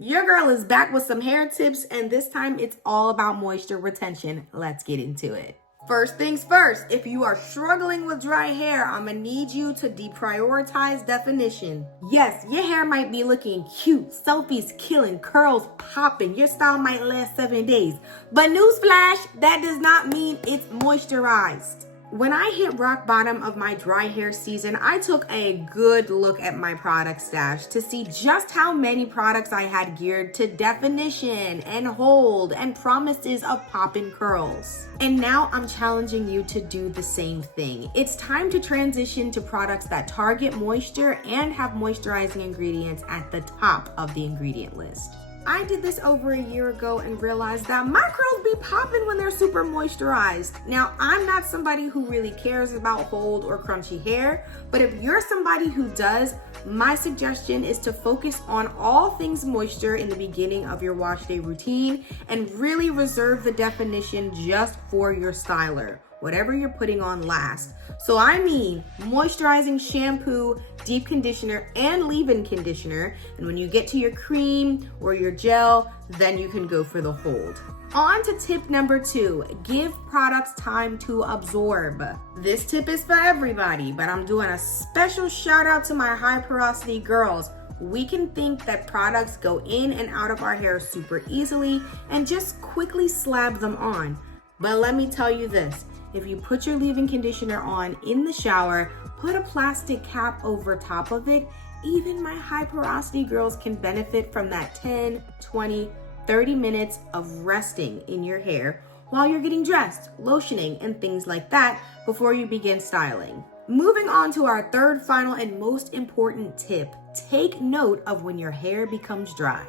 Your girl is back with some hair tips, and this time it's all about moisture retention. Let's get into it. First things first, if you are struggling with dry hair, I'm gonna need you to deprioritize definition. Yes, your hair might be looking cute, selfies killing, curls popping, your style might last 7 days. But newsflash, that does not mean it's moisturized. When I hit rock bottom of my dry hair season, I took a good look at my product stash to see just how many products I had geared to definition and hold and promises of poppin' curls. And now I'm challenging you to do the same thing. It's time to transition to products that target moisture and have moisturizing ingredients at the top of the ingredient list. I did this over a year ago and realized that my curls be popping when they're super moisturized. Now, I'm not somebody who really cares about hold or crunchy hair, but if you're somebody who does, my suggestion is to focus on all things moisture in the beginning of your wash day routine and really reserve the definition just for your styler, whatever you're putting on last. So I mean moisturizing shampoo, deep conditioner, and leave-in conditioner. And when you get to your cream or your gel, then you can go for the hold. On to tip number 2, give products time to absorb. This tip is for everybody, but I'm doing a special shout out to my high porosity girls. We can think that products go in and out of our hair super easily and just quickly slab them on. But let me tell you this. If you put your leave-in conditioner on in the shower, put a plastic cap over top of it, even my high porosity girls can benefit from that 10, 20, 30 minutes of resting in your hair while you're getting dressed, lotioning, and things like that before you begin styling. Moving on to our third, final, and most important tip, take note of when your hair becomes dry.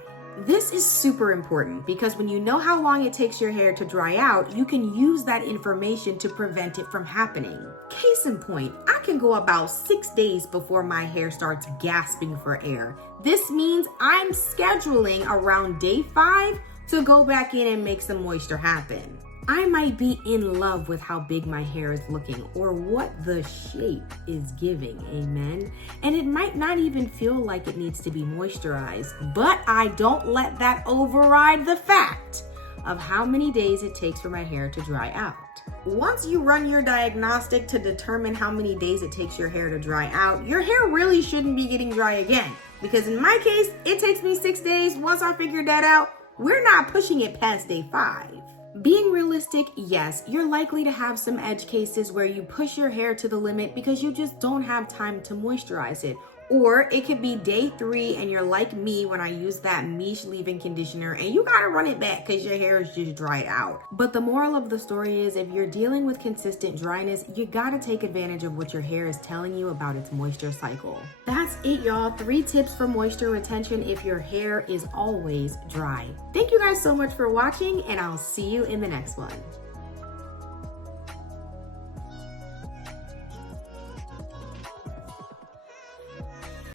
This is super important because when you know how long it takes your hair to dry out, you can use that information to prevent it from happening. Case in point, I can go about 6 days before my hair starts gasping for air. This means I'm scheduling around day 5 to go back in and make some moisture happen. I might be in love with how big my hair is looking or what the shape is giving, amen? And it might not even feel like it needs to be moisturized, but I don't let that override the fact of how many days it takes for my hair to dry out. Once you run your diagnostic to determine how many days it takes your hair to dry out, your hair really shouldn't be getting dry again. Because in my case, it takes me 6 days. Once I figured that out, we're not pushing it past day 5. Being realistic, yes, you're likely to have some edge cases where you push your hair to the limit because you just don't have time to moisturize it. Or it could be day 3 and you're like me when I use that Miche leave-in conditioner and you gotta run it back because your hair is just dried out. But the moral of the story is if you're dealing with consistent dryness, you gotta take advantage of what your hair is telling you about its moisture cycle. That's it, y'all. 3 tips for moisture retention if your hair is always dry. Thank you guys so much for watching, and I'll see you in the next one.